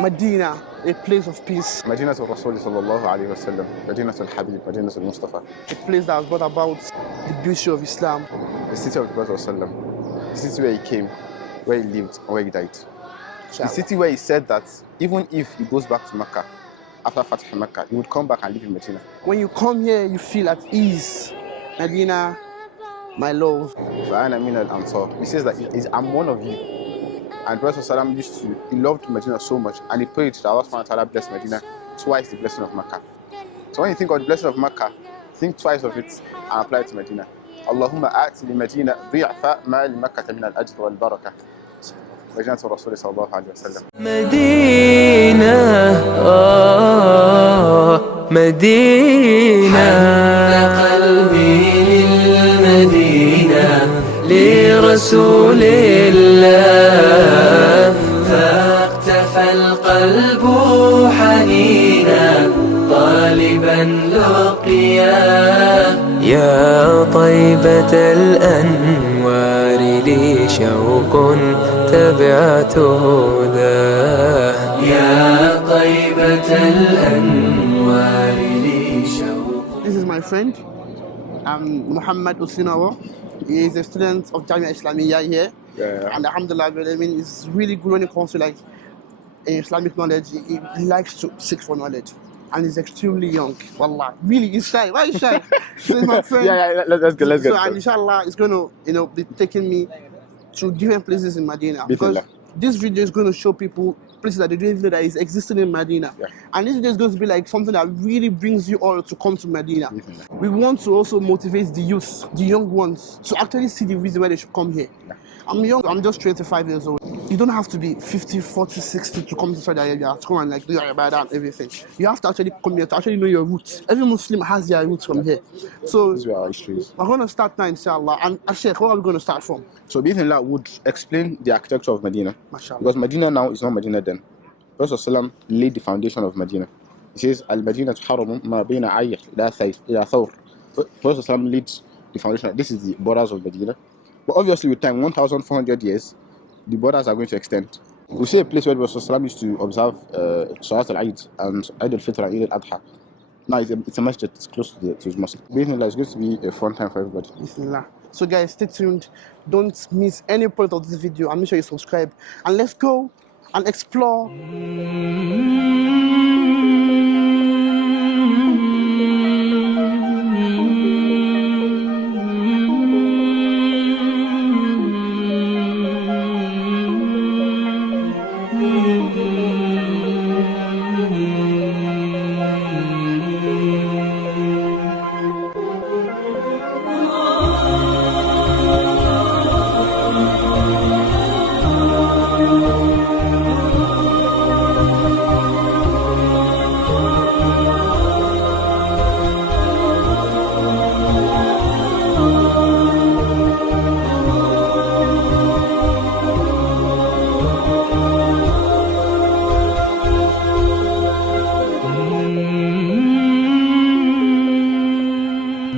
Medina, a place of peace. Medina to Rasul sallallahu alayhi wa sallam. Medina to Habib. Medina to Mustafa. A place that has brought about the beauty of Islam. The city of the Prophet sallam. The city where he came, where he lived, and where he died. The city where he said that even if he goes back to Mecca, after Fatih Mecca, he would come back and live in Medina. When you come here, you feel at ease. Medina, my love. He says that I'm one of you. And Prophet ﷺ he loved Medina so much, and he prayed that Allah subhanahu wa ta'ala bless Medina twice the blessing of Mecca. So when you think of the blessing of Mecca, think twice of it and apply it to Medina. Allahumma a'ti li Medina bi'afa ma li Makkah min al-ajr wal barakah. Medina to Rasul sallallahu alayhi wa sallam. Medina, Medina. لرسول الله فاقتفى القلب حنينا طالبا لقياه يا طيبة الأنوار لي شوق تبعت هداه يا طيبة الأنوار لي شوق. This is my friend, Muhammad Usinawa. He is a student of Jamia Islamiyya here, and alhamdulillah, I mean, he's really good when it comes to like Islamic knowledge. He likes to seek for knowledge, and he's extremely young. Wallah, really, he's shy. Why is he shy? So he's my friend. Let's go. So, and inshallah, it's going to, be taking me to different places in Medina, because this video is going to show people places that they don't even know that is existing in Medina. And this video is going to be like something that really brings you all to come to Medina. We want to also motivate the youth, the young ones, to actually see the reason why they should come here. I'm young, I'm just 25 years old. You don't have to be 50, 40, 60 to come to Saudi Arabia, to come and like do your ibadah and everything. You have to actually come here to actually know your roots. Every Muslim has their roots from here. So these are our histories. We're going to start now, inshallah. And Sheikh, where are we going to start from? So Bismillah would explain the architecture of Medina. Mashallah. Because Medina now is not Medina then. Prophet ﷺ laid the foundation of Medina. He says, Al-Madina haramun ma bayna ayy ila thawr. Prophet ﷺ laid the foundation. This is the borders of Medina. But obviously with time, 1,400 years, the borders are going to extend. We see a place where Prophet ﷺ used to observe Salat al-Eid and Eid al-Fitr and Eid al-Adha. Now it's a masjid, it's close to his mosque. Bismillah, it's going to be a fun time for everybody. Bismillah. So guys, stay tuned. Don't miss any part of this video, and make sure you subscribe. And let's go and explore.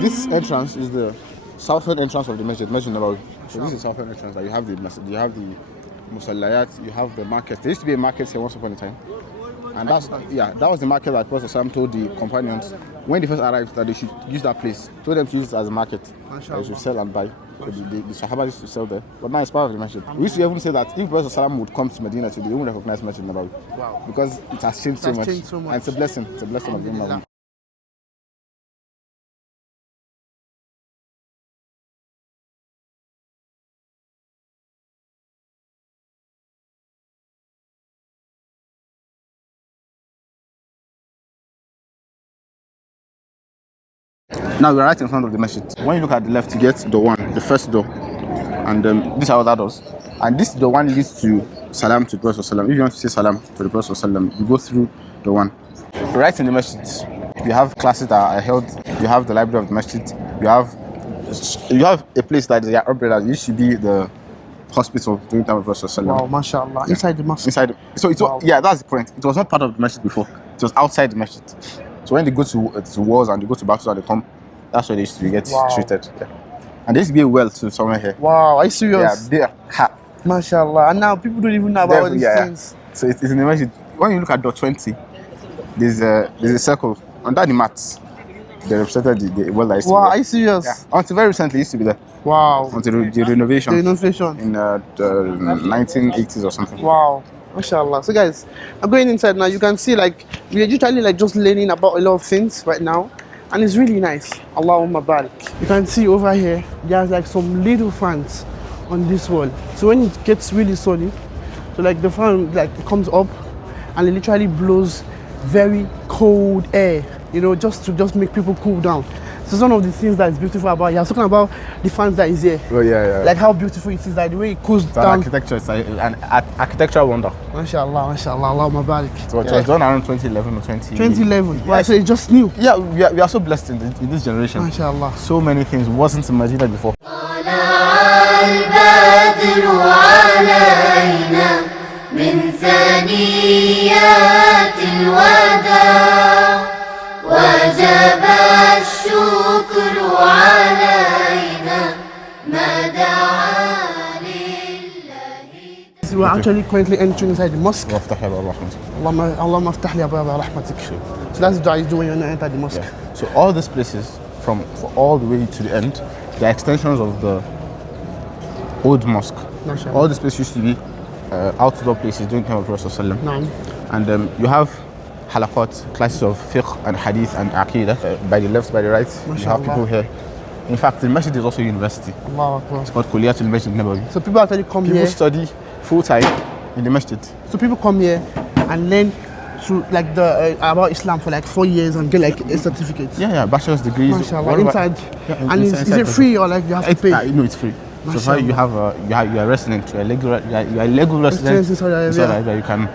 This entrance is the southern entrance of the Masjid Nabawi. So this is the southern entrance. That you have the masjid, you have the musallayat, you have the market. There used to be a market here once upon a time, and that was the market that Prophet Sam told the companions when they first arrived that they should use that place. Told them to use it as a market. They should sell and buy. So the Sahaba used to sell there. But now it's part of the Masjid. We used to even say that if Prophet Salam would come to Medina today, they wouldn't recognize Masjid Nabawi. Wow. Because it has changed so much. And it's a blessing. It's a blessing of the Ummah. Now we're right in front of the masjid. When you look at the left, you get the first door, and these are other doors. And this door one leads to salam to the Prophet Sallam. If you want to say salam to the Prophet Sallam, you go through the one. Right in the masjid, you have classes that are held. You have the library of the masjid. You have a place that is umbrella. It used to be the hospital during the time of Prophet Sallam. Wow, mashallah. Yeah. Inside the mosque. Inside. So it was, yeah, that's the point. It was not part of the masjid before. It was outside the masjid. So when they go to wars and they go to battles and they come, that's where they used to get treated. Yeah. And there used to be a well to somewhere here. Wow, are you serious? Yeah, there. Mashallah. And now people don't even know about all these things. So it's in the masjid. when you look at dot 20, there's a circle under the mats. They represented the well that used to Wow, be are there. you serious? Yeah. Until very recently, it used to be there. Wow. Until the renovation. The renovation. In the 1980s or something. Wow. Mashallah. So guys, I'm going inside now. You can see like we're usually like just learning about a lot of things right now. And it's really nice. Allahumma barik. You can see over here, there's like some little fans on this wall. So when it gets really sunny, so like the fan like it comes up and it literally blows very cold air, you know, just to make people cool down. So it's one of the things that is beautiful about it. I was talking about the fans that is here. Oh yeah. Like how beautiful it is, like the way it cools It's down. architecture. It's an architectural wonder. Mashallah, Allahumma barik. So it was done around 2011 or 20. 2011. Wow, so it's just new. Yeah, we are so blessed in this generation. Mashallah. So many things wasn't in Medina before. من ثنيات الوداع وجب الشكر علينا ما دعا لله. We're actually currently entering inside the mosque. وافتح يا باب رحمتك. اللهم افتح لي أبواب رحمتك. So that's the dua you do when you enter the mosque. Yeah. So all these places, from all the way to the end, they're extensions of the old mosque. Mashallah. All these places used to be outdoor places during the time of Prophet ﷺ. Naam. And you have halaqat, classes of fiqh and hadith and aqidah. By the left, by the right, you Mashallah. have people here. In fact, the masjid is also a university. Allahu Akbar. It's called Kuliyatul Masjid Nabawi. So people actually come People here. study full time in the masjid. So people come here and learn to like the about Islam for like 4 years and get like a certificate. Yeah, bachelor's degrees. Mashallah. whatever. Inside. Yeah, And is it free or like you have to pay? No, it's free. So far Mashallah. you are a resident, you are a legal resident. Resident in Saudi Arabia. Arabia, you can.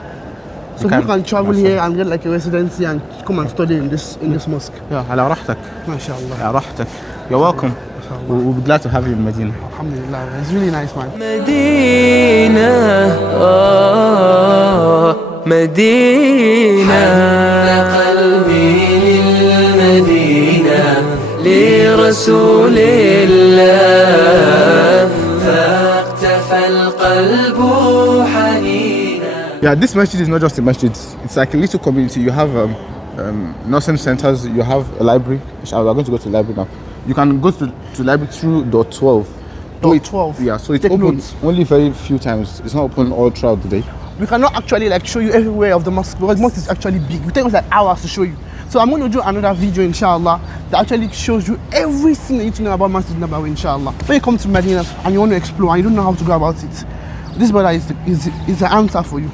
So people can travel here and get like a residency and come and study in this mosque. Yeah, على راحتك. Mashallah. على راحتك. You're welcome. We'll be glad to have you in Medina. Alhamdulillah. It's really nice, man. مدينة مدينة قلبي للمدينة لرسول الله فاقتفى القلب حنينا. Yeah, this masjid is not just a masjid. It's like a little community. You have nursing centers. You have a library. We're going to go to the library now. You can go to library through dot 12. Dot 12. Yeah, so it's Take open notes. only very few times. It's not open all throughout the day. We cannot actually like show you everywhere of the mosque because the mosque is actually big. It takes us like hours to show you. So I'm going to do another video inshallah that actually shows you everything that you need to know about Masjid Nabawi inshallah. When you come to Medina and you want to explore and you don't know how to go about it, this brother is the answer for you.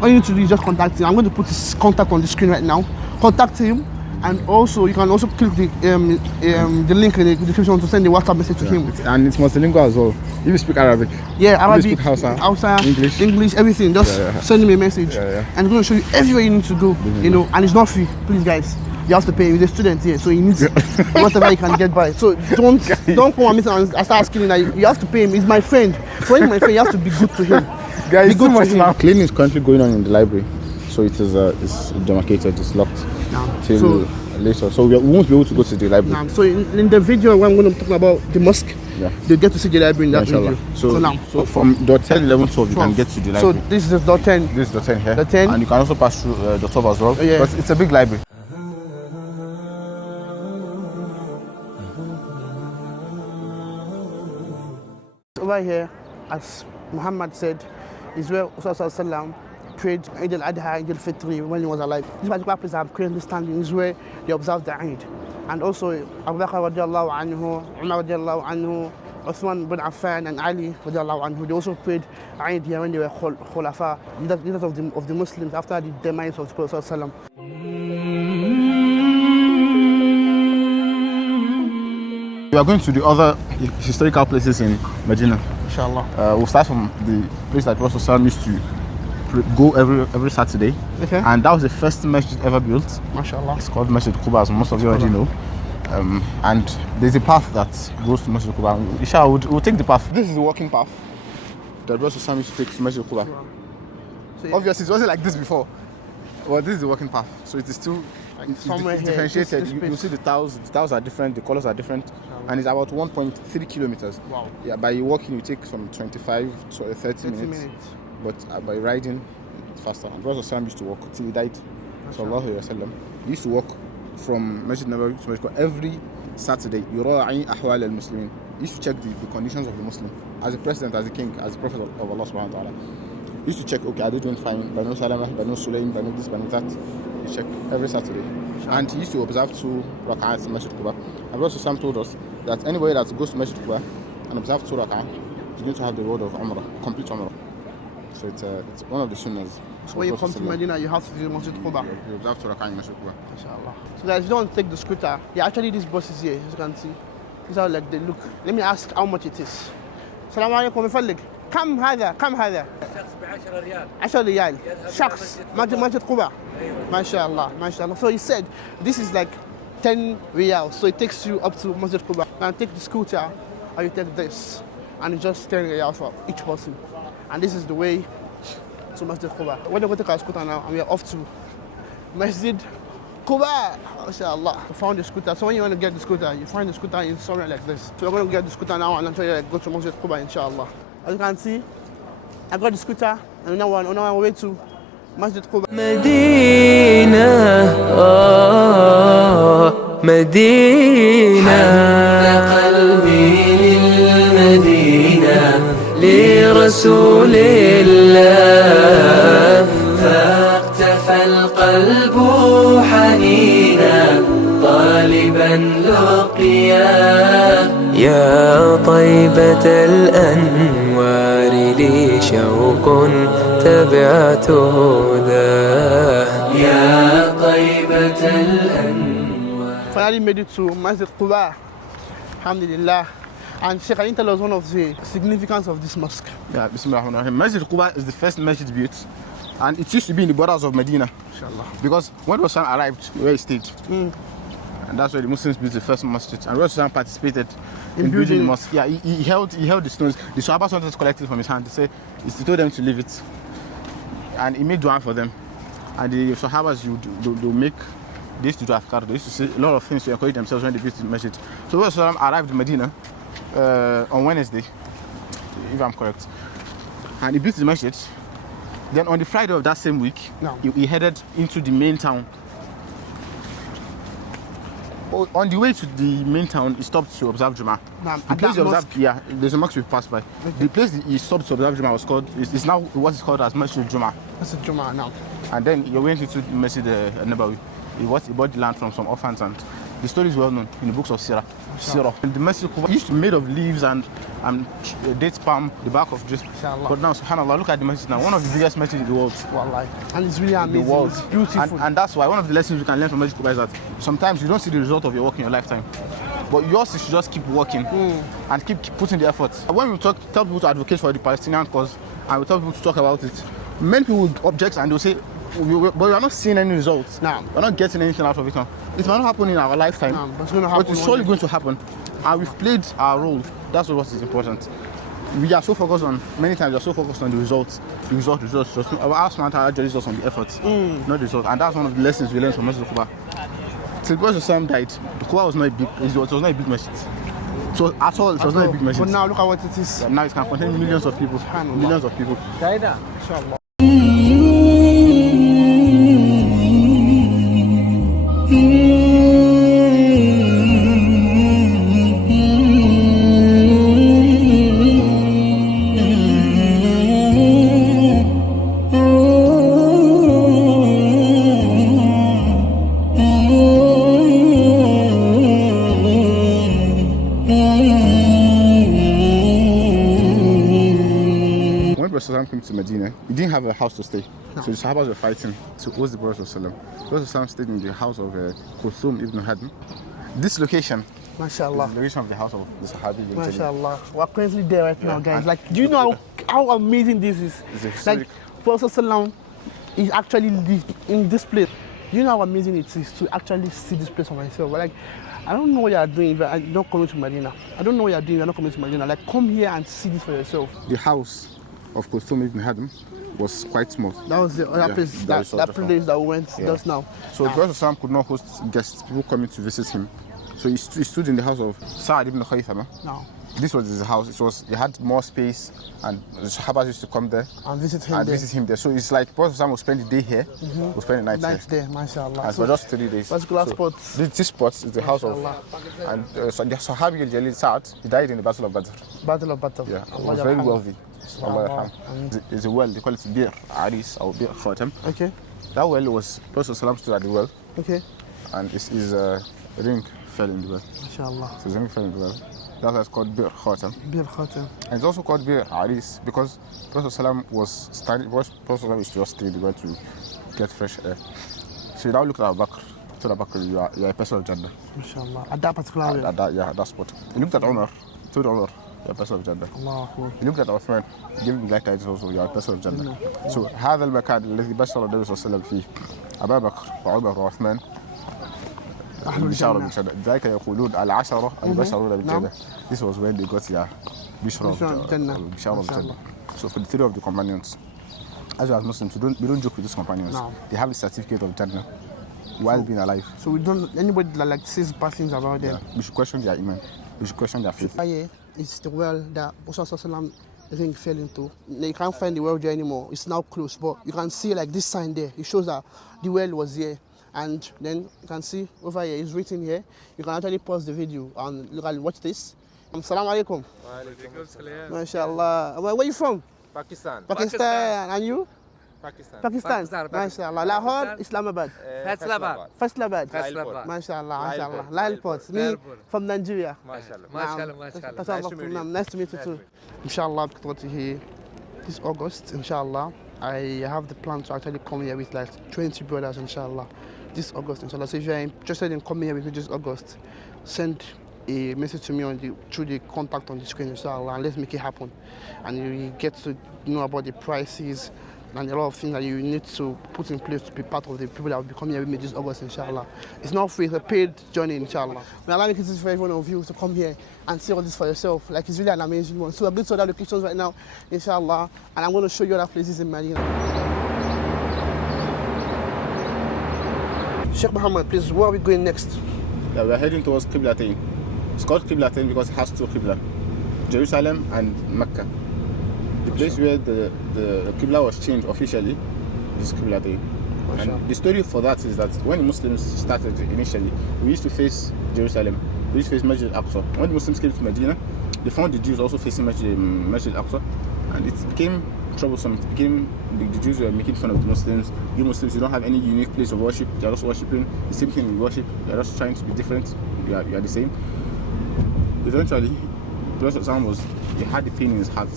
All you need to do is just contact him. I'm going to put his contact on the screen right now. Contact him, and also you can also click the link in the description to send a WhatsApp message to him. And it's multilingual as well. If you speak Arabic. Yeah, Arabic, speak Hausa, English, everything. Just send him a message, Yeah. and he's going to show you everywhere you need to go. You know, and it's not free. Please, guys, you have to pay. He's a student here, so he needs whatever he can get by. So don't come and meet him and start asking him that you have to pay him. He's my friend. So when he's my friend, you have to be good to him. Guys, be good to him. Cleaning is currently going on in the library, so it is it's demarcated, it's locked till So- later. So we won't be able to go to the library. So in the video where I'm going to talk about the mosque, Yeah. you'll get to see the library in that Inshallah. video. So from dot 10, 11, 12, you can get to the So library. this is dot 10. This is the 10 here. The 10. And you can also pass through the 12 as well. Yeah. But it's a big library. Over here, as Muhammad said, is where Rasulullah prayed Eid al-Adha, Eid al-Fitr when he was alive. This particular place I'm currently standing is where they observed the Eid. And also Abu Bakr radiallahu anhu, Umar radiallahu anhu, Uthman bin Affan and Ali radiallahu anhu, they also prayed Eid here when they were Khulafa, leaders of the Muslims after the demise of the Prophet Sallallahu Alaihi Wasallam. We are going to the other historical places in Medina. Inshallah. We'll start from the place that Prophet Sallallahu used to go every Saturday. Okay. And that was the first masjid ever built. MashaAllah. It's called Masjid Qiblatain, as most of you already know. And there's a path that goes to Masjid Qiblatain. Inshallah, we'll take the path. This is the walking path that Prophet Sallallahu used to take to Masjid Qiblatain. So Obviously, it wasn't like this before. Well, this is the walking path, so it is still somewhere it's here, differentiated. this You space. see the tiles are different, the colors are different, and it's about 1.3 kilometers. Wow. Yeah, by walking you take some 25 to 30 minutes, but by riding it's faster. And Prophet ﷺ used to walk till he died. Sallallahu Alaihi Wasallam. He used to walk from Masjid Nabawi to Masjid Qibla every Saturday. Yura'i ahwal al-Muslimin. He used to check the conditions of the Muslim. As a president, as a king, as a prophet of Allah subhanahu wa ta'ala. He used to check, okay, are they doing fine? Banu Salama, Banu Sulaim, Banu this, Banu that. He check every Saturday. And he used to observe 2 rak'ahs in Masjid Quba. And Prophet ﷺ told us that anybody that goes to Masjid Quba and observes 2 rak'ahs is going to have the reward of Umrah, complete Umrah. So it's one of the sunnahs. So when you come to Medina, you have to do Masjid Quba. You observe 2 rak'ahs in Masjid Quba. Inshallah. So guys, you don't take the scooter. Yeah, actually these buses here, as you can see. These are like they look. Let me ask how much it is. Assalamu alaikum, يفلق. كم هذا؟ 10 ريال. شخص مسجد قباء. ما شاء الله, ما شاء الله. So he said this is like 10 riyals. So it takes you up to Masjid Qiblatain. Now take the scooter or you take this. And it's just 10 riyals for each person. And this is the way to Masjid Qiblatain. We're going to take our scooter now and we are off to Masjid Quba, mashallah. I found the scooter. So when you want to get the scooter, you find the scooter in somewhere like this. So we're going to get the scooter now and actually go to Masjid Quba, inshallah. As you can see, I got the scooter and now we're on our way to Masjid Quba. مدينة مدينة قلبي للمدينة لرسول الله فاقتفى القلب حنينا طالبا لقياه يا طيبة الأنوار لي شوق تبعت هداه يا طيبة الأنوار. Finally made it to Masjid Quba, alhamdulillah. And Sheikh, can you tell us one of the significance of this mosque? Yeah, Bismillahirrahmanirrahim. Masjid Quba is the first masjid built, and it used to be in the borders of Medina. Inshallah. Because when Rasul arrived, where he stayed, and that's where the Muslims built the first masjid. And Rasul participated in building the mosque. Yeah, he held the stones. The Sahabas wanted to collect it from his hand. He told them to leave it, and he made dua for them. And the Sahabas, they make. They used to do afkar. They used to say a lot of things to encourage themselves when they built the masjid. So Rasul arrived in Medina on Wednesday, if I'm correct, and he built the masjid. Then on the Friday of that same week, he headed into the main town. On the way to the main town, he stopped to observe Jummah. The place he observed, yeah, there's a mosque we passed by. Okay. The place he stopped to observe Jummah was called, is now what is called as Masjid Jummah. Masjid Jummah now. And then he went into Masjid Nabawi. He bought the land from some orphans, and the story is well known in the books of Sirah. And the Masjid Quba used to be made of leaves and date palm, the bark of trees. But now, subhanAllah, look at the masjid now, one of the biggest masjids in the world. Wallahi. And it's really amazing. The world. It's beautiful. And that's why one of the lessons we can learn from Masjid Quba is that sometimes you don't see the result of your work in your lifetime. But yours should just keep working and keep putting the effort. When we tell people to advocate for the Palestinian cause and we tell people to talk about it, many people would object and they'll say, but we are not seeing any results. We're not getting anything out of it now. It might not happen in our lifetime, but it's surely going to happen. And we've played our role. That's what is important. We are so focused on, many times we are so focused on the results. Our smart judges us on the efforts, not the results. And that's one of the lessons we learned from Masjid Quba. Till Prophet died, the Quba was not a big, it was not a big masjid. So at all, it was not a big masjid. But now look at what it is. Now it can contain millions of people. Millions of people. Inshallah. Came to Medina, he didn't have a house to stay. So the Sahabas were fighting to host the Prophet. The Prophet stayed in the house of Kulthum ibn Hadm. This location, mashallah, is the location of the house of the Sahabi. Mashallah. We're currently there right now, guys. Like, do you know how amazing this is? Like, Prophet is actually lived in this place. Do you know how amazing it is to actually see this place for myself? But like, I don't know what you are doing if you're not coming to Medina. I don't know what you are doing if you're not coming to Medina. Like, come here and see this for yourself. The house of Kulthum ibn Hadm was quite small. That was the other place, that place that we went just now. So the Prophet could not host guests, people coming to visit him. So he stood in the house of Sa'ad ibn Khaythama. this was his house. He had more space, and the Sahabas used to come there And visit him there. So it's like Prophet will spend the day here, we'll spend the night Nights here. there, mashallah. And for just 3 days. Particular So spots. This spot is the house of, and so the Sahabi al-Jalil Sa'ad, he died in the Battle of Badr. Battle of Badr. Yeah, he Allah was very yarham. wealthy. Allah Allah. yarham. There's a well, they call it Bir Aris or Bir Khatam. Okay, That well was, Prophet stood at the well, okay. and his ring fell in the well. Mashallah. So his ring fell in the well. That's why it's called Bir Khatam. Bir Khatam. And it's also called Bir Aris because Prophet was standing, Prophet used to just stay in the well to get fresh air. So you now look at Abu Bakr. To Abu Bakr, you are a person of Jannah. Mashallah. At that particular area. At that spot. You looked at Umar, told Umar, you're a person of Jannah. Allah Akbar. You looked at Uthman, give him like titles also, you're a person of Jannah. So هذا المكان الذي بشر النبي صلى الله عليه وسلم فيه أبا بكر وعمر وعثمان أهل البشارة الجنة. بالجنة. ذلك يقولون العشرة البشرون بالجنة. This was when they got their Bishra of Jannah. Bishara of Jannah. Mashallah. So for the theory of the companions, as we as Muslims, we don't joke with these companions. No. They have the certificate of Jannah while being alive. So we don't, anybody that like says bad things about them. We should question their iman. We should question their faith. Here is the well that Prophet ring fell into. You can't find the well there anymore. It's now closed, but you can see like this sign there. It shows that the well was here. And then you can see over here, it's written here. You can actually pause the video and look at watch this. Assalamu alaikum. MashaAllah. Where are you from? Pakistan. Pakistan. And you? Pakistan. Pakistan. MashaAllah. Lahore, Islamabad. Faisalabad. Faisalabad. Faisalabad. MashaAllah. MashaAllah. Lyle Port. Me from Nigeria. MashaAllah. Naam. MashaAllah. Nice to meet you too. Inshallah, because here this August, inshallah, I have the plan to actually come here with like 20 brothers, inshallah. This August, inshallah. So if you're interested in coming here with me this August, send a message to me through the contact on the screen, inshallah, and let's make it happen. And you get to know about the prices and a lot of things that you need to put in place to be part of the people that will be coming here with me this August, inshallah. It's not free, it's a paid journey, inshallah. May Allah make it easy for every one of you to come here and see all this for yourself. Like, it's really an amazing one. So we're going to other locations right now, inshallah, and I'm going to show you other places in Medina. Sheikh Muhammad, please, where are we going next? Yeah, we're heading towards Qiblatain. It's called Qiblatain because it has two Qibla, Jerusalem and Mecca. The place where the Qibla was changed officially is Qiblatain. And the story for that is that when the Muslims started initially, we used to face Jerusalem. We used to face Masjid Aqsa. When the Muslims came to Medina, they found the Jews also facing Masjid Aqsa, and it became troublesome. It became the Jews were making fun of the Muslims. You Muslims, you don't have any unique place of worship. You're just worshiping the same thing we worship. You're just trying to be different. You are the same. Eventually, the Prophet he had the pain in his heart,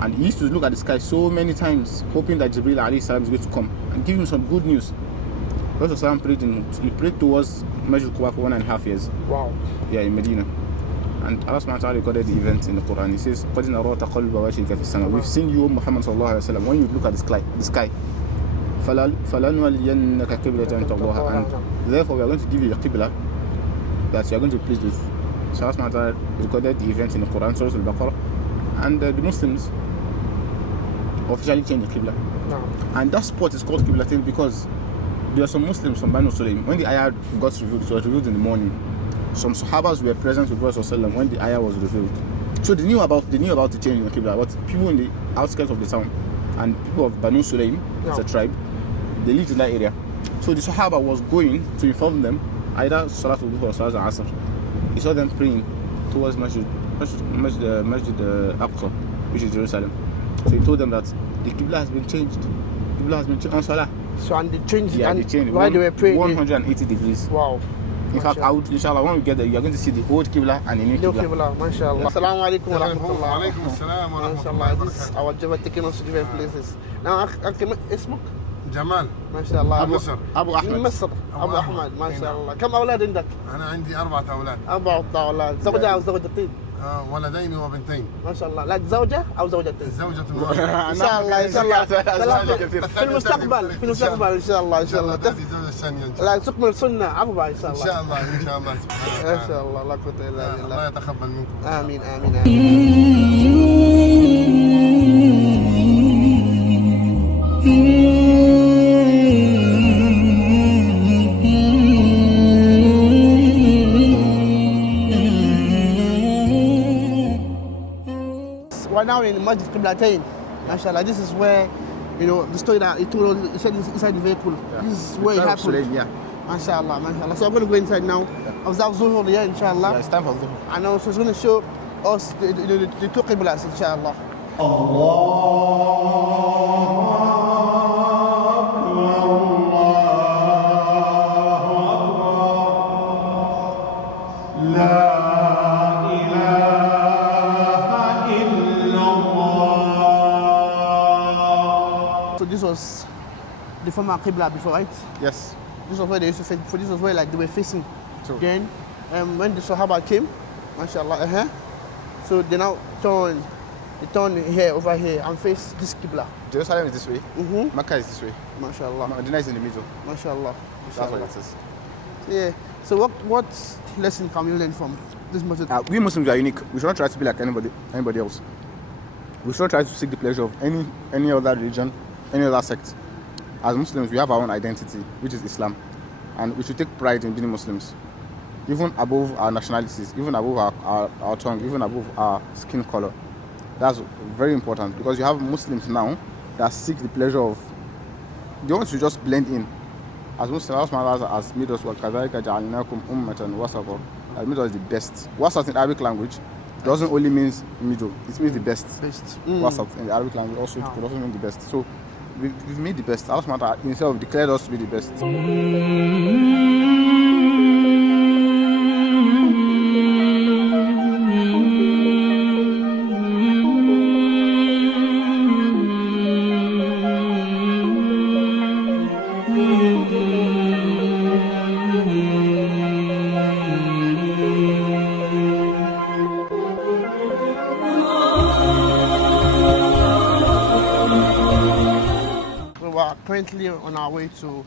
and he used to look at the sky so many times, hoping that Jibreel alayhi salam is going to come and give him some good news. The Prophet he prayed towards Masjid Qiblatain for 1.5 years. Wow. Yeah, in Medina. And Allah subhanahu wa ta'ala recorded the event in the Quran. He says, قَدْ نَرَى تَقَلُّبَ وَجْهِكَ فِي السَّمَاءِ. We've seen you, Muhammad sallallahu alayhi wa sallam, when you look at the sky. فَلَنُوَلِّيَنَّكَ قِبْلَةً تَرْضَاهَا. And therefore we are going to give you a qibla that you are going to be pleased with. So Allah subhanahu wa ta'ala recorded the event in the Quran, Surah Al-Baqarah. And the Muslims officially changed the qibla. No. And that spot is called Qiblatain because there are some Muslims from Banu Sulaym. When the ayah got revealed, it was revealed in the morning. Some Sahabas were present with Prophet ﷺ when the ayah was revealed. So they knew about the change in the Qibla, but people in the outskirts of the town and people of Banu Sulaym, it's a tribe, they lived in that area. So the Sahaba was going to inform them either Salatul Dhuhr or Salatul Asr. He saw them praying towards Masjid Aqsa, which is Jerusalem. So he told them that the Qibla has been changed. The Qibla has been changed on Salah. So, and they changed, Yeah, and they changed. while they were praying, 180 degrees. wow. In fact, I would, inshallah, when we get there, you're going to see the old Qibla and the new New Qibla. Qibla, mashallah. Assalamu alaikum wa rahmatullah. Alaikum assalam wa MashaAllah, rahmatullahi this is our Jabba taking us to different places. Now, اسمك جمال. ما شاء الله مصر. أبو من أحمد. مصر أبو أحمد ما شاء الله. كم أولاد عندك؟ أنا عندي 4 أولاد. 4 أولاد. زوجة أو زوجتين؟ ولدين وبنتين. ما شاء الله. لك زوجة أو زوجتين؟ زوجة إن شاء الله إن شاء الله. في المستقبل إن شاء الله إن شاء الله. هذه الزوجة الثانية إن شاء لا تكمل سنة عقبة إن شاء الله. الله. إن شاء الله سبحانه إن وتعالى. شاء الله لا قوة إلا بالله. الله يتقبل منكم. آمين آمين آمين. in Masjid Qiblatain. MashaAllah, this is where, you know, the story that he told us, he said inside the vehicle. Yeah. This is where it happened. Yeah. MashaAllah, MashaAllah. So I'm going to go inside now. Observe Zuhur here, inshallah. Yeah, it's time for Zuhur. And also it's going to show us the two Qiblas, inshallah. So this was the former Qibla before, right? Yes. This was where they used to face. So this was where like they were facing. True. Then, when the Sahaba came, mashallah, so they now turn here over here and face this Qibla. Jerusalem is this way. Mm-hmm. Mecca is this way. Mashallah, Medina is in the middle. mashallah, That's what mashallah. it is. Yeah. So what lesson can we learn from this masjid? We Muslims are unique. We should not try to be like anybody else. We should not try to seek the pleasure of any other religion, any other sect. As Muslims, we have our own identity, which is Islam, and we should take pride in being Muslims, even above our nationalities, even above our tongue, even above our skin color. That's very important, because you have Muslims now that seek the pleasure of. They want to just blend in. As Muslims, Allah has made us وَكَذَلِكَ جَعَلْنَاكُمْ أُمَّةً وَسَطًا. Has made us the best. Wasat in Arabic language doesn't only means middle; it means the best. Wasat in the Arabic language also could also mean the best. So we've made the best. Allah Himself declared us to be the best. Currently on our way to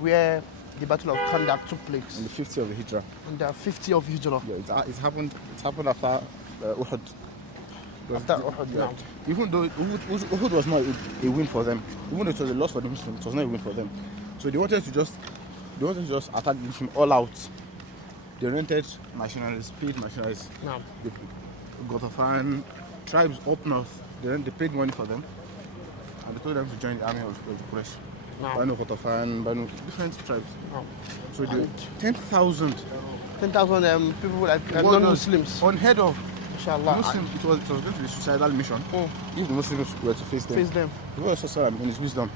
where the Battle of Khandaq took place On the 50th of the Hijrah. on the 50 of Hijrah. Yeah, it happened after Uhud. After Uhud, Yeah. now. Even though Uhud was not a win for them, even though it was a loss for the Muslims, it was not a win for them. So they wanted to just attack the Muslims all out. They rented machineries, paid machineries. Now, They got a fan tribes up north. They paid money for them, and they told them to join the army of Quraysh. now, Banu Qatafan, Banu different tribes. now. So they 10,000 10,000 people like warriors, non-Muslims. unheard of. Inshallah. Muslims, it was going to be a suicidal mission if the Muslims were to face them. Face them. The Prophet Sallallahu in his wisdom,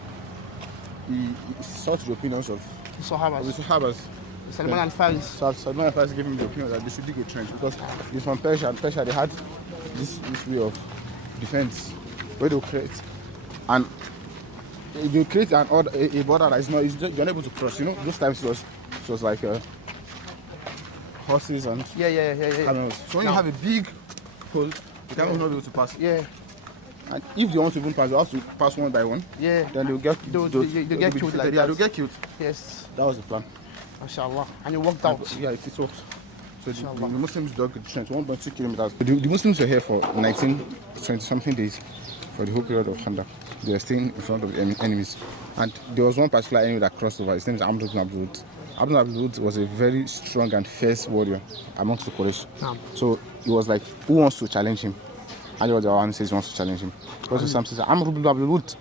he sought the opinions of The the Sahabas. Sahabas. Salman and Faris. So Salman al Farisi gave him the opinion that they should dig a trench, because he's from Persia, and Persia they had this way of defense where they create, and they create a border that is not, you're not able to cross. You know, those times it was like horses and Yeah. camels. So when you have a big hole, the camels will not be able to pass. Yeah, And if they want to even pass, they have to pass one by one. yeah. Then they'll get They'll be get killed defeated. like Yeah, that. they'll get killed. Yes. That was the plan. MashaAllah. And it worked out. Yeah, it worked. So the Inshallah. Muslims dug the trench 1.2 kilometers. The Muslims were here for 20 something days for the whole period of Khandaq. They were staying in front of the enemies. And there was one particular enemy that crossed over. His name is Amr ibn Abdul Wud. Amr ibn Abdul Wud was a very strong and fierce warrior amongst the Quraysh. So it was like, who wants to challenge him? Ali Wadawani says he wants to challenge him. Prophet Sam says, Amr ibn Abdul Wud,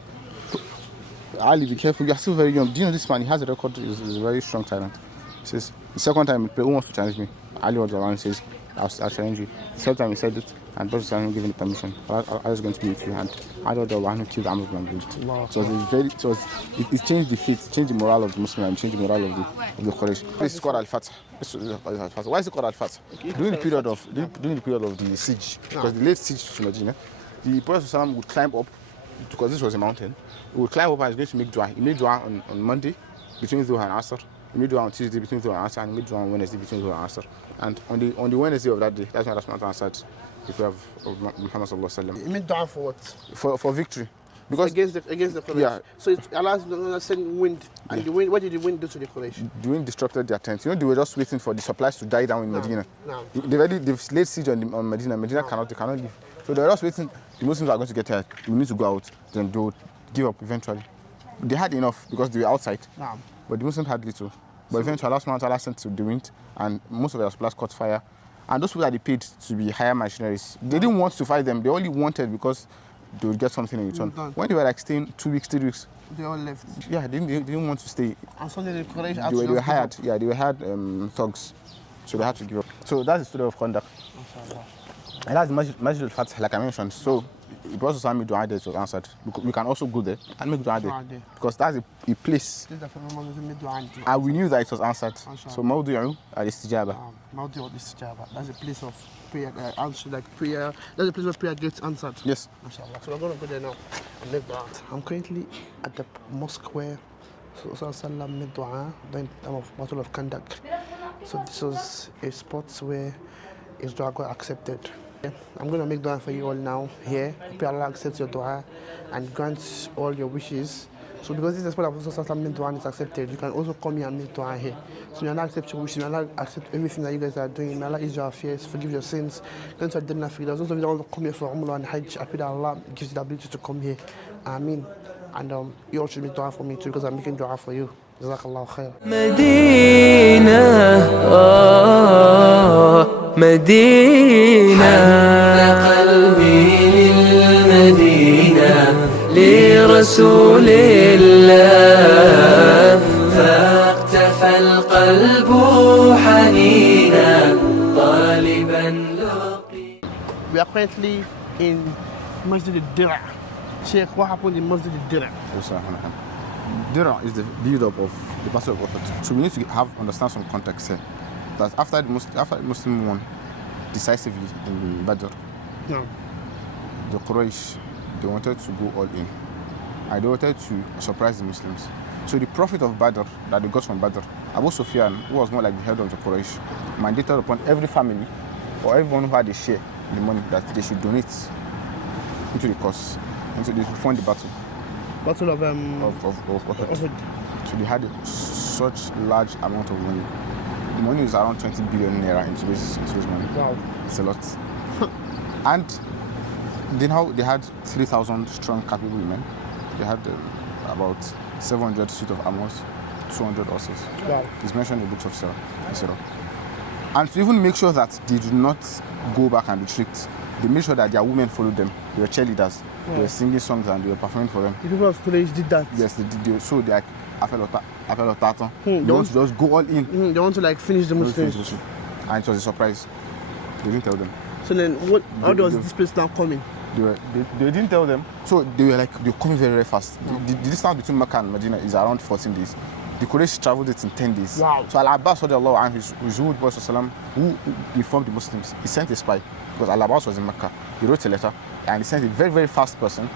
Ali, be careful, you are still very young. Do you know this man? He has a record, he's a very strong talent. He says, the second time he played, who wants to challenge me? Ali Wadawani says, I'll challenge you. The third time he said it, and Prophet Sam gave him the permission. I was going to be with you. And Ali Wadawani killed Amr ibn Abdul Wud. It changed the faith, it changed the morale of the Muslim, and changed the morale of the Quraysh. This is called Al-Fatah. Why is it called Al-Fatah? During the period of the siege, because the late siege to Medina, the Prophet would climb up, because this was a mountain. He would climb up and he's going to make dua. He made dua on Monday between Dhuhr and Asr. He made dua on Tuesday between Dhuhr and Asr, and he made dua on Wednesday between Dhuhr and Asr. And on the Wednesday of that day, that's when Allah said the prayer of Muhammad sallallahu alaihi wasallam. You mean dua for what? For victory. Because Against the Quraysh. Yeah. So Allah sent wind. And the wind, what did the wind do to the Quraysh? the wind disrupted their tents. You know, they were just waiting for the supplies to die down in Medina. No. They've laid siege on Medina. Medina cannot leave. So they're just waiting. The Muslims are going to get tired. We need to go out. Then they would give up eventually. They had enough because they were outside. No. But the Muslims had little. But eventually Allah sent to the wind, and most of their supplies caught fire. And those people that they paid to be higher missionaries, they didn't want to fight them. They only wanted because they would get something in return. When they were like staying 2 weeks, 3 weeks, They all left. yeah, they didn't want to stay. And suddenly the Quraysh They were hired. Yeah, they were hired thugs, so they had to give up. So that's the story of Khandaq. And that's Masjid al-Fatih, like I mentioned. So the Prophet Sami dua there was answered. We can also go there and make dua there because that's a place. And we knew that it was answered. So Mawdu'u al-Istijaba. Mawdu'u al-Istijaba. That's a place of prayer, answer like prayer. That's a place where prayer gets answered. Yes. Mashallah. So we're going to go there now and make dua. I'm currently at the mosque where Sallallahu made dua during the time of Battle of Khandaq. So this was a spot where his dua got accepted. I'm going to make dua for you all now here. Pray Allah accepts your dua and grants all your wishes. So because this is what Prophet made dua is accepted, you can also come here and make dua here. So may Allah accept your wishes, may Allah accept everything that you guys are doing, may Allah ease your affairs, forgive your sins, grant your Jannah for you. Those of you that want to come here for Umrah and Hajj, I pray that Allah gives you the ability to come here. Ameen. And you all should make dua for me too because I'm making dua for you. Jazakallahu khair. مدينة مدينة قلبي للمدينة لرسول الله فاقتفى القلب حنينا طالبا لقي. We are currently in Masjid al-Dir'. Sheikh, what happened in Masjid al-Dir'? Dira is the build-up of the Battle of Uhud. So we need to understand some context here. That after the Muslim won decisively in Badr, No. the Quraysh, they wanted to go all in. And they wanted to surprise the Muslims. So the profit of Badr that they got from Badr, Abu Sufyan, who was more like the head of the Quraysh, mandated upon every family or everyone who had a share in the money that they should donate into the cause, into the fund the battle. Battle of Uhud. So they had such large amount of money. The money is around 20 billion naira in today's money. Wow. It's a lot. And then they had 3,000 strong capable men. They had about 700 suit of armors, 200 horses. Wow. It's mentioned in the books of Sarah. And to even make sure that they do not go back and retreat, they made sure that their women followed them. They were cheerleaders. Yeah. They were singing songs and they were performing for them. The people of Quraysh did that? Yes, they did. So they want to just go all in. They want to like finish the Muslims. And it was a surprise. They didn't tell them. So then how does this place now coming? They didn't tell them. So they're coming very, very fast. The distance between Mecca and Medina is around 14 days. The Quraysh traveled it in 10 days. Wow. So Al-Abbas and his Prophet who informed the Muslims, he sent a spy because Al-Abbas was in Mecca. He wrote a letter and he sent a very, very fast person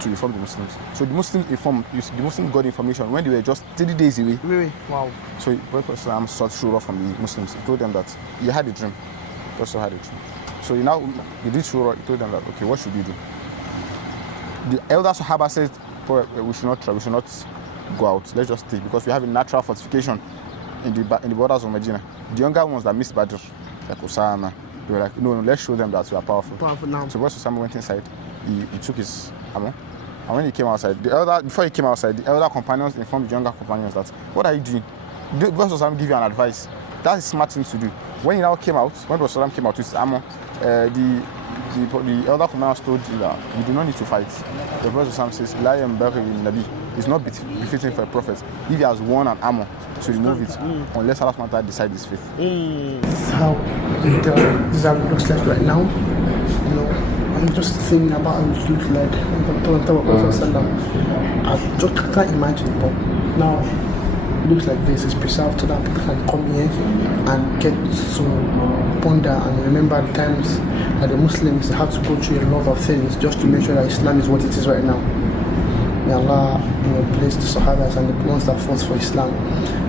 to inform the Muslims. So the Muslims got information when they were just 3 days away. Really? Wow. So Prophet sought shura from the Muslims. He told them that he had a dream. He also had a dream. So he did shura. He told them that, okay, what should we do? The elder Sahaba said, we should not go out. Let's just stay because we have a natural fortification in the borders of Medina. The younger ones that missed Badr, like Osama, they were like, no, let's show them that we are powerful. Powerful now. So once Osama went inside, he took his ammo. And when he came outside, before he came outside, the elder companions informed the younger companions that, what are you doing? Prophet Osama give you an advice. That's a smart thing to do. When he now came out, when Prophet Osama came out with his ammo, the elder companions told you that you do not need to fight. The Prophet Osama says, La yanbaghi lin-nabi. It's not befitting for a prophet if he has won an armor to remove it, unless Allah SWT decides his fate. This is how it looks like right now. I'm just thinking about how it looks like. I just can't imagine, but now it looks like this. It's preserved so that people can come here and get to ponder and remember the times that the Muslims had to go through a lot of things just to make sure that Islam is what it is right now. May Allah bless the Sahabas and the ones that fought for Islam.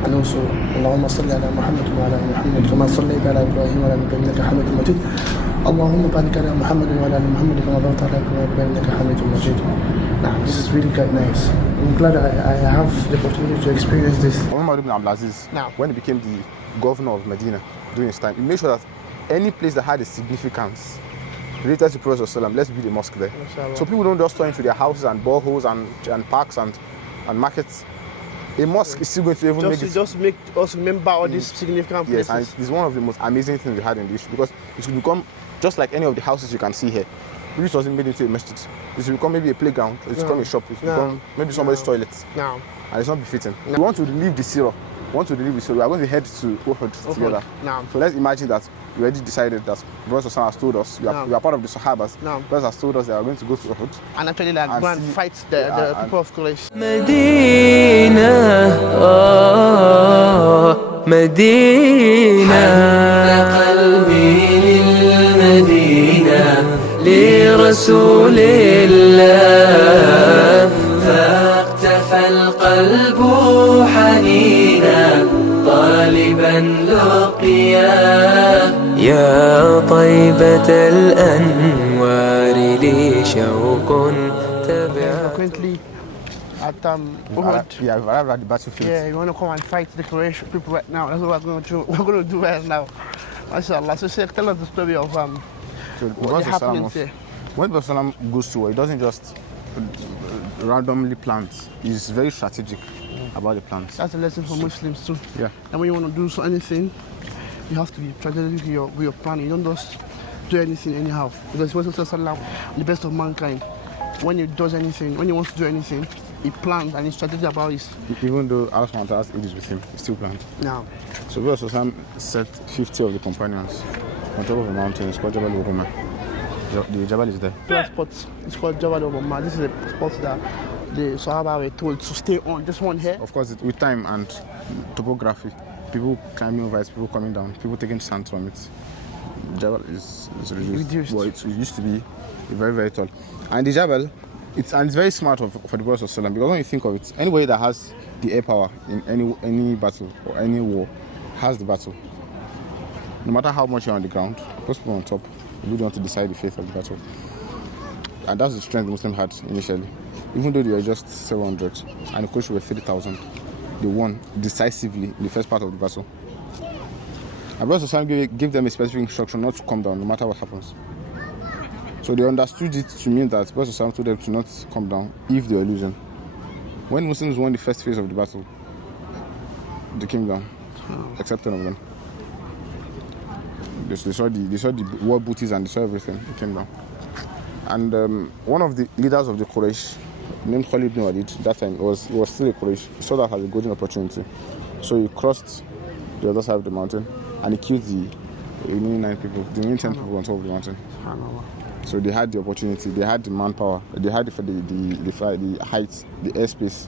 And also, Allahumma salli ala Muhammad wa ala Muhammad kama sallayta ala Ibrahim wa ala innaka Hamidum Majid. Allahumma barik ala Muhammad wa ala Muhammad kama barakta ala Ibrahim wa innaka Hamidum Majid. Now, this is really quite nice. I'm glad I have the opportunity to experience this. Umar ibn Abdul Aziz, when he became the governor of Medina during his time, he made sure that any place that had a significance related to Prophet ﷺ, let's build a mosque there. So people don't just turn into their houses and boreholes and parks and markets. A mosque is still going to even make this. Just make us remember all these significant Yes, places. and it's one of the most amazing things we had in this because it will become just like any of the houses you can see here. If this wasn't made into a masjid, this will become maybe a playground, it will become a shop, it will become maybe somebody's toilet. Now, And it's not befitting. We want to relieve the Sirah. We want to relieve the Sirah. We are going to head to Uhud together. Now. So let's imagine that we already decided that Prophet has told us, we are part of the Sahabas. Prophet has told us that we are going to go to Uhud. and actually like go and fight the people of Quraysh. مدينة مدينة حن قلبي للمدينة لرسول الله فاقتفى القلب حنينا طالبا لقياه يا طيبة الأنوار لي شوق تبع Currently at Uhud. Yeah, we've arrived at the battlefield. Yeah, you want to come and fight the Quraysh people right now. That's what we're going to do right now. MashaAllah. So Sheikh, tell us the story of So what happened here. when the Prophet goes to war, he doesn't just randomly plant. He's very strategic about the plants. That's a lesson for Muslims too. Yeah. And when you want to do anything, you have to be strategic with your planning. You don't just do anything anyhow. Because Prophet the best of mankind, when he does anything, when he wants to do anything, he plans and he's strategic about it. Even though Allah SWT is with him, he still planned. Now, So the Prophet set 50 of the companions on top of a mountain. It's called Jabal Uruma. The Jabal is there. that spot, it's called Jabal of Ummah. This is a spot that the Sahaba were told to stay on. Just one here. Of course, with time and topography, people climbing over it, people coming down, people taking sand from it. Jabal is reduced. Well, it used to be very, very tall. And the Jabal, it's very smart for the Prophet ﷺ, because when you think of it, anybody that has the air power in any battle or any war has the battle. No matter how much you're on the ground, those people on top really want to decide the fate of the battle. And that's the strength the Muslim had initially. Even though they were just 700 and the Quraysh were 3,000, they won decisively in the first part of the battle. And Prophet ﷺ gave them a specific instruction not to come down no matter what happens. So they understood it to mean that Prophet ﷺ told them to not come down if they were losing. When Muslims won the first phase of the battle, they came down, except 10 of them. They saw the war booties and they saw everything. They came down. And one of the leaders of the Quraysh, named Khalid ibn Walid, that time he was still a Quraysh. He saw that as a golden opportunity. So he crossed the other side of the mountain and he killed the remaining 9 people, the remaining 10 people on top of the mountain. So they had the opportunity, they had the manpower, they had the height, the airspace,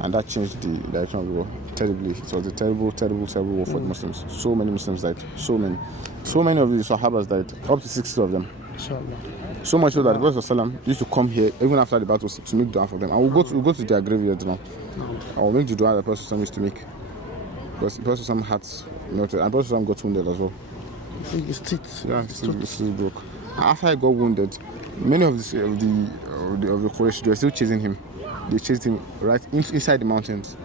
and that changed the direction of the war terribly. It was a terrible, terrible, terrible war for the Muslims. So many Muslims died, so many of the Sahabas died, up to 60 of them. So much so that the Prophet ﷺ used to come here even after the battles to make dua for them. And we'll go to their graveyard now. And we'll make the dua that the Prophet ﷺ used to make. Because the Prophet ﷺ had melted, and the Prophet ﷺ got wounded as well. His teeth. Yeah, his teeth broke. After he got wounded, many of the Quraysh, they were still chasing him. They chased him right inside the mountains.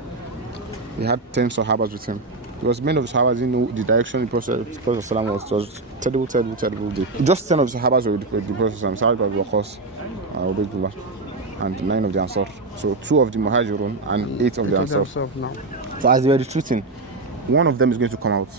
He had 10 Sahabas with him. Because many of the Sahabas didn't know the direction the Prophet was. It was terrible, terrible, terrible day. Just 10 of the Sahabas were with the Prophet, Sa'ad ibn Waqqas, Ubaydullah, and 9 of the Ansar. So 2 of the Muhajirun and 8 of the Ansar. So as they were retreating, one of them is going to come out,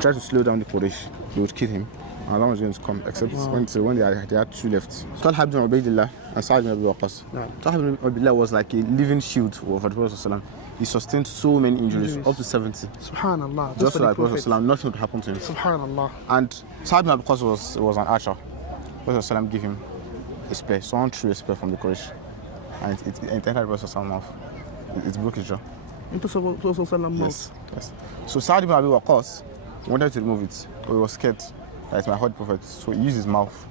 try to slow down the Quraysh. They would kill him. And that one was going to come, except when they had 2 left. Talha ibn Ubaydullah and Sa'ad ibn Waqqas. Talha ibn Ubaydullah was like a living shield for the Prophet. He sustained so many injuries, up to 70. Subhanallah. Just so that Prophet nothing would happen to him. Subhanallah. And Sa'ad ibn Waqqas was an archer. Prophet gave him a spear. Someone threw a spear from the Quraysh, and it entered the Prophet's mouth. It broke his jaw. Yes. So Sa'ad ibn Abi Waqqas wanted to remove it, but he was scared that it might hurt the Prophet. So he used his mouth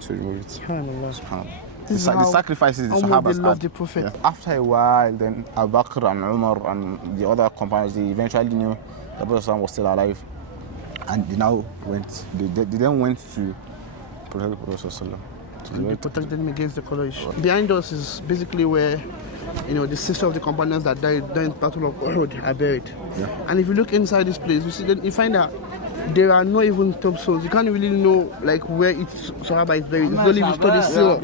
to remove it. Subhanallah. The sacrifices the Sahabas they loved the Prophet. Yeah. After a while, then Abu Bakr and Umar and the other companions, they eventually knew the Prophet was still alive, and they now went. They then went to protect the Prophet. They protected him against the Quraysh. Behind us is basically where, the sister of the companions that died during the Battle of Uhud are buried. Yeah. And if you look inside this place, you find that there are not even tombstones. You can't really know like where each Sahaba is buried. It's only with the seal,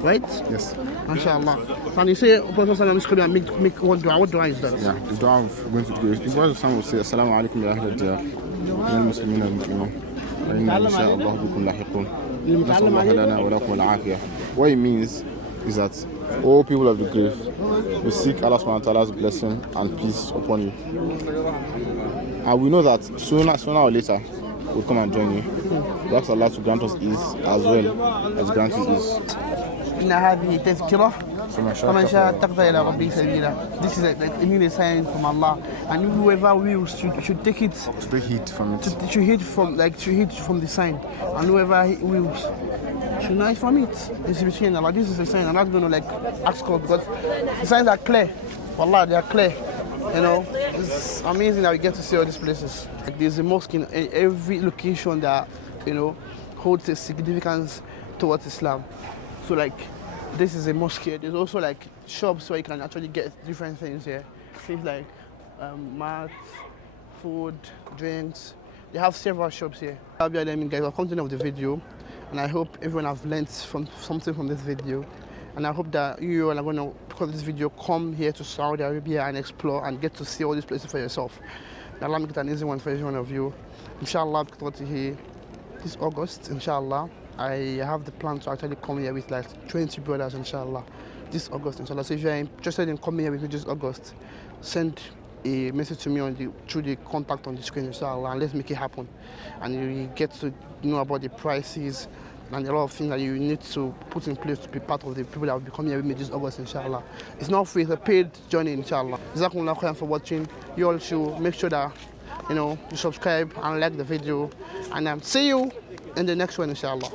right? Yes. MashaAllah. And you say Prophet Sallallahu Alaihi Wasallam make one dua. What dua is that? Yeah, the dua of going to the grave. The Prophet will say, Assalamu alaikum ya ahlal diyar, min muslimin al-mu'minun, wa inna insha Allah bikum lahiqun. Nasallahu lana wa lakum al-afiyah. What it means is that all people of the grave will seek Allah subhanahu wa ta'ala's blessing and peace upon you. And we know that sooner or later we'll come and join you. We ask Allah to grant us ease as well as grant us ease. إن هذه تذكرة فمن شاء اتخذ إلى ربه سبيلا. This is a new sign from Allah, and whoever wills should take it. To take heat from it. To heed from the sign, and whoever wills should know it from it. It's between Allah. This is a sign. I'm not going to like ask God because the signs are clear. Wallah, they are clear. You know, it's amazing that we get to see all these places. Like there's a mosque in every location that holds a significance towards Islam. So like this is a mosque here. There's also like shops where you can actually get different things here. Things like mats, food, drinks. They have several shops here. I'll be guys, I've come to the end of the video, and I hope everyone has learned something from this video. And I hope that you all are going to, because of this video, come here to Saudi Arabia and explore and get to see all these places for yourself. May Allah make it an easy one for every one of you. Inshallah, here this August, inshallah, I have the plan to actually come here with like 20 brothers, inshallah, this August, inshallah. So if you're interested in coming here with me this August, send a message to me through the contact on the screen, inshallah, and let's make it happen. And you get to know about the prices and a lot of things that you need to put in place to be part of the people that will be coming here with me this August, inshallah. It's not free, it's a paid journey, inshallah. Jazakumullah khairan for watching. You all should make sure that you subscribe and like the video, and see you in the next one, inshallah.